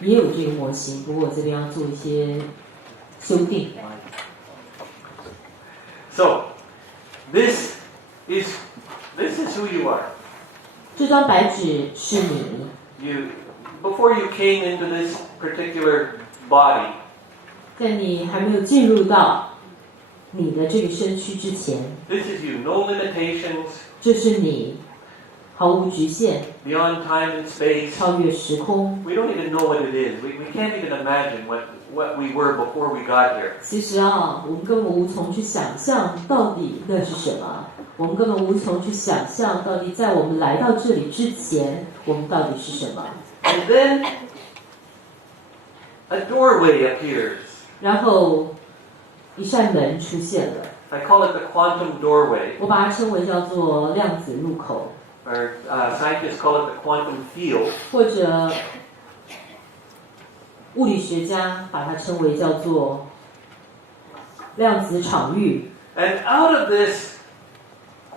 也有这个模型，不过我这边要做一些修订。So, this is who you are. 这张白纸是你。Before you came into this particular body, 在你还没有进入到你的这个身躯之前， this is you. No limitations. 这是你，毫无局限， Beyond time and space. 超越时空。We don't even know what it is. We can't even imagine what we were before we got here. 其实啊，我们根本无从去想象到底那是什么，我们根本无从去想象到底在我们来到这里之前，我们到底是什么。And then a doorway appears. 然后一扇门出现了， I call it the quantum doorway. 我把它称为叫做量子入口， Or scientists call it the quantum field. 或者物理学家把它称为叫做量子场域。 And out of this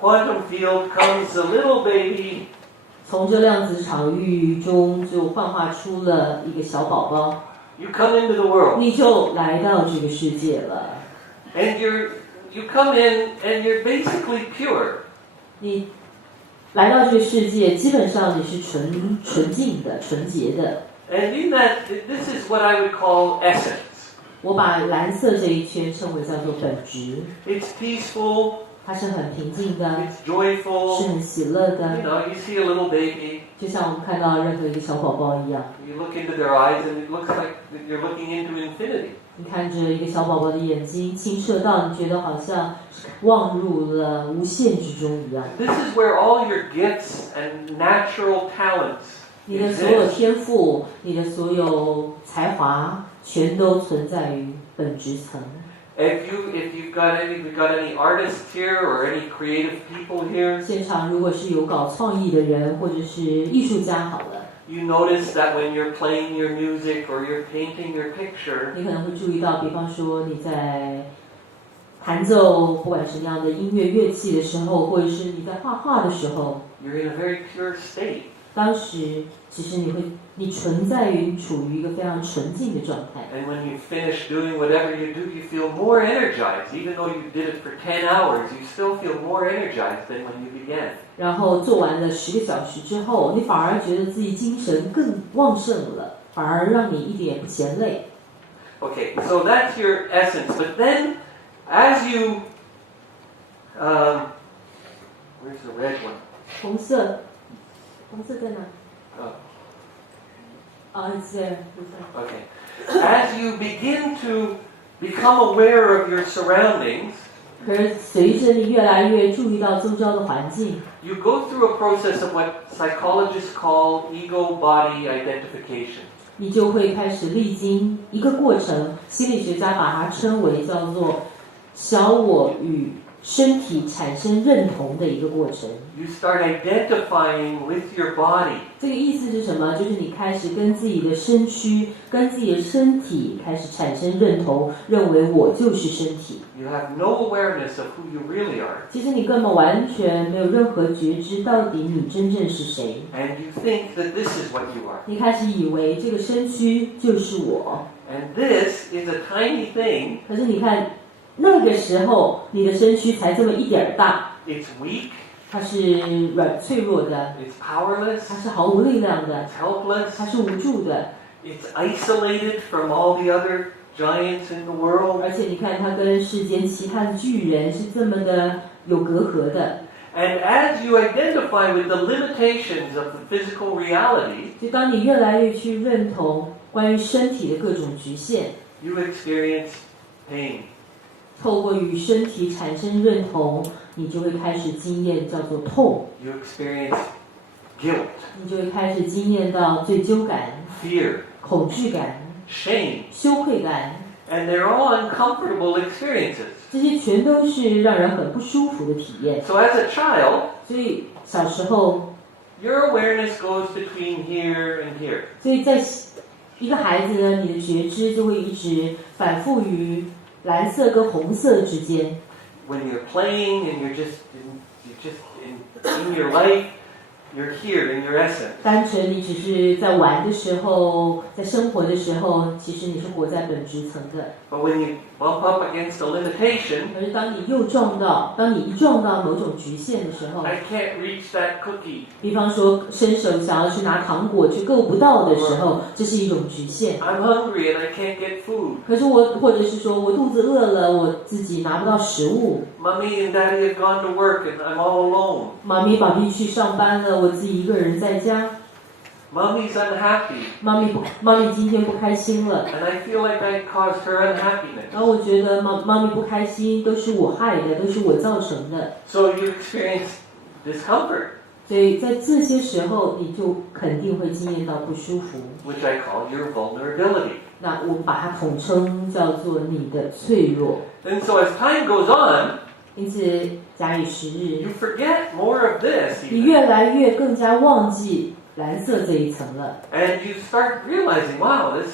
quantum field comes a little baby. 从这量子场域中就幻化出了一个小宝宝， You come into the world. 你就来到这个世界了。 And you come in and you're basically pure. 你来到这个世界，基本上你是纯净的、纯洁的。 And in that, this is what I would call essence. 我把蓝色这一圈称为叫做本质， It's peaceful. 它是很平静的， It's joyful. 是很喜乐 You 的， know, you see a little baby. 就像我们看到任何一个小宝宝一样。 You look into their eyes and it looks like you're looking into infinity. 你看着一个小宝宝的眼睛，清澈到你觉得好像望入了无限之中一样。 This is where all your gifts and natural talents 你的所有 exist. 天赋，你的所有才华，全都存在于本质层。 If we've got any artists here or any creative people here, 现场如果是有搞创意的人，或者是艺术家，好了， you notice that when you're playing your music or you're painting your picture, 你可能会注意到，比方说你在弹奏不管什么样的音乐乐器的时候，或者是你在画画的时候， you're in a very pure state. 当时其实你存在于处于一个非常纯净的状态。 And when you finish doing whatever you do, you feel more energized. Even though you did it for 10 hours, you still feel more energized than when you began. 然后做完了10个小时之后，你反而觉得自己精神更旺盛了，反而让你一点不嫌累。 Okay, so that's your essence. But then, as you, where's the red one? 红色在哪？ Oh, it's there. okay. As you begin to become aware of your surroundings, 可是随着你越来越注意到周遭的环境， you go through a process of what psychologists call ego-body identification. 你就会开始历经一个过程，心理学家把它称为叫做小我与身体产生认同的一个过程。 You start identifying with your body. 这个意思是什么？就是你开始跟自己的身躯、跟自己的身体开始产生认同，认为我就是身体。 You have no awareness of who you really are. 其实你根本完全没有任何觉知，到底你真正是谁。 And you think that this is what you are. 你开始以为这个身躯就是我， And this is a tiny thing. 可是你看，那个时候你的身躯才这么一点儿大， It's weak. 它是脆弱的， It's powerless. 它是毫无力量的， It's helpless. 它是无助的。 It's isolated from all the other giants in the world. 而且你看，它跟世间其他的巨人是这么的有隔阂的。 And as you identify with the limitations of the physical reality, 就当你越来越去认同关于身体的各种局限， you experience pain. 透过与身体产生认同，你就会开始经验叫做痛， You experience guilt, 你就会开始经验到罪疚感、 fear, 恐惧感、 shame, 羞愧感， and they're all uncomfortable experiences. 这些全都是让人很不舒服的体验。 So as a child, 所以小时候， your awareness goes between here and here. 所以在一个孩子呢，你的觉知就会一直反复于蓝色跟红色之间。 When you're playing and you're just in your life, you're here in your essence. 单纯你只是在玩的时候，在生活的时候，其实你是活在本质层的。But when you bump up against a limitation, 可是当你一撞到某种局限的时候， I can't reach that cookie. 比方说伸手想要去拿糖果却够不到的时候，这是一种局限。I'm hungry and I can't get food. 可是或者是说我肚子饿了，我自己拿不到食物。Mommy and Daddy have gone to work and I'm all alone. 妈咪爸比去上班了，我自己一个人在家。Mommy's unhappy. 妈咪今天不开心了， And I feel like I caused her unhappiness. 然后我觉得妈咪不开心都是我害的，都是我造成的。So you experience discomfort, 所以在这些时候，你就肯定会经验到不舒服。 which I call your vulnerability. 那我们把它统称叫做你的脆弱。 And so as time goes on, 因此，假以时日， you forget more of this 你 even. 越来越更加忘记蓝色这一层了。 And you start realizing, wow, this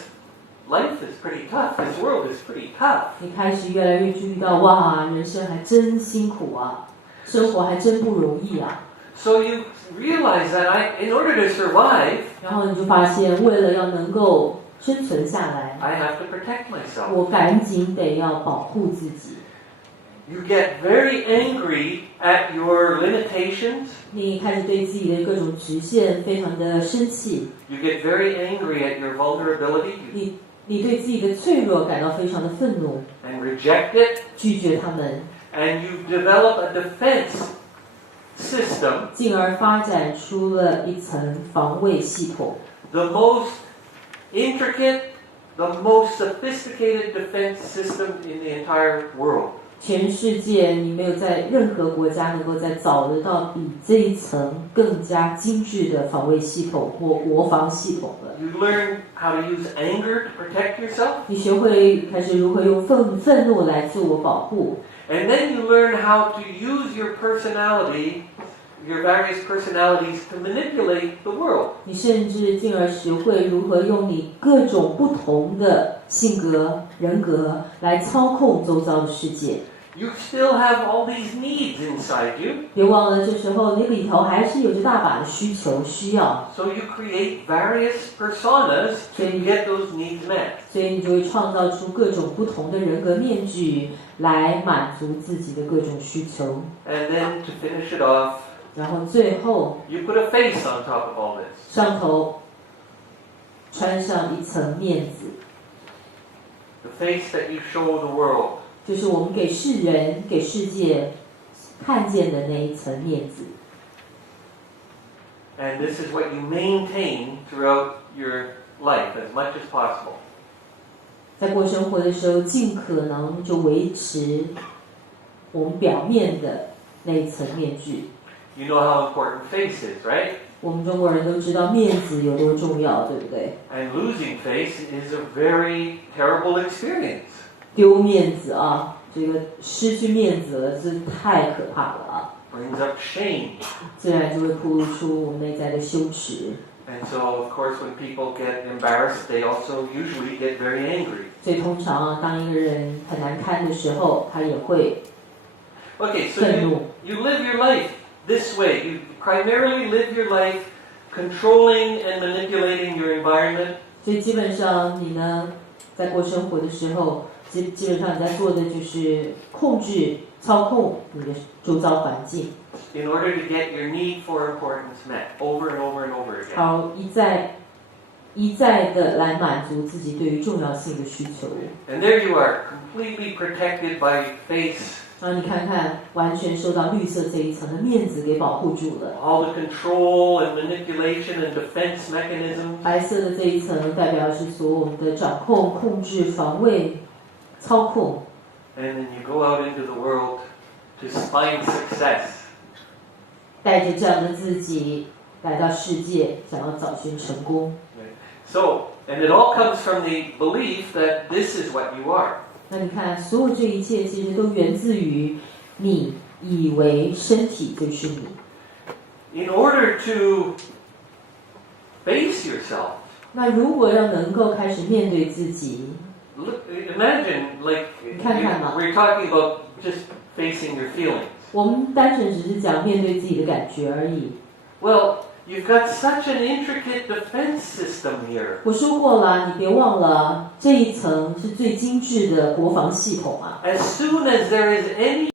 life is pretty tough. This world is pretty tough. 你开始越来越注意到，哇，人生还真辛苦啊，生活还真不容易啊。 So you realize that in order to survive, 然后你就发现，为了要能够生存下来， I have to protect myself. 我赶紧得要保护自己。 You get very angry at your limitations. 你开始对自己的各种局限非常的生气， You get very angry at your vulnerability 你对自己的脆弱感到非常的愤怒， and reject it. 拒绝他们， And you develop a defense system, 进而发展出了一层防卫系统。 the most intricate, the most sophisticated defense system in the entire world. 全世界你没有在任何国家能够再找得到比这一层更加精致的防卫系统或国防系统了。 You learn how to use anger to protect yourself. 你学会开始如何用愤怒来自我保护， And then you learn how to use your personality, your various personalities to manipulate the world. 你甚至进而学会如何用你各种不同的性格、人格来操控周遭的世界。 You still have all these needs inside you, 别忘了，这时候你里头还是有着大把的需求需要， so you create various personas to get those needs met. 所以你就会创造出各种不同的人格面具来满足自己的各种需求。 And then to finish it off, 然后最后 you put a face on top of all this. 上头穿上一层面子， The face that you show the world. 就是我们给世人、给世界看见的那一层面子。 And this is what you maintain throughout your life as much as possible. 在过生活的时候，尽可能就维持我们表面的那一层面具。 You know how important face is, right? 我们中国人都知道面子有多重要，对不对？ And losing face is a very terrible experience. 丢面子啊，这个失去面子了，这太可怕了啊！ Brings up shame. 自然就会暴露出我们内在的羞耻。 And so, of course, when people get embarrassed, they also usually get very angry. 所以通常啊，当一个人很难堪的时候，他也会 Okay, so 愤怒。 you live your life this way. You primarily live your life controlling and manipulating your environment. 所以基本上你呢，在过生活的时候，基本上你在做的就是控制、操控你的周遭环境， In order to get your need for importance met over and over and over again. 好一再的来满足自己对于重要性的需求。 And there you are, completely protected by face. 然后你看看，完全受到绿色这一层的面子给保护住了。 All the control and manipulation and defense mechanisms. 白色的这一层代表是所有我们的掌控、控制、防卫、操控。 And then you go out into the world to find success. 带着这样的自己来到世界，想要找寻成功。 So, and it all comes from the belief that this is what you are. 那你看，所有这一切其实都源自于你以为身体就是你。 In order to face yourself, 那如果要能够开始面对自己， look, imagine like we're talking about just facing your feelings. 我们单纯只是讲面对自己的感觉而已。 Well, You've got such an intricate defense system here. 我说过了，你别忘了这一层是最精致的国防系统啊。As soon as there is any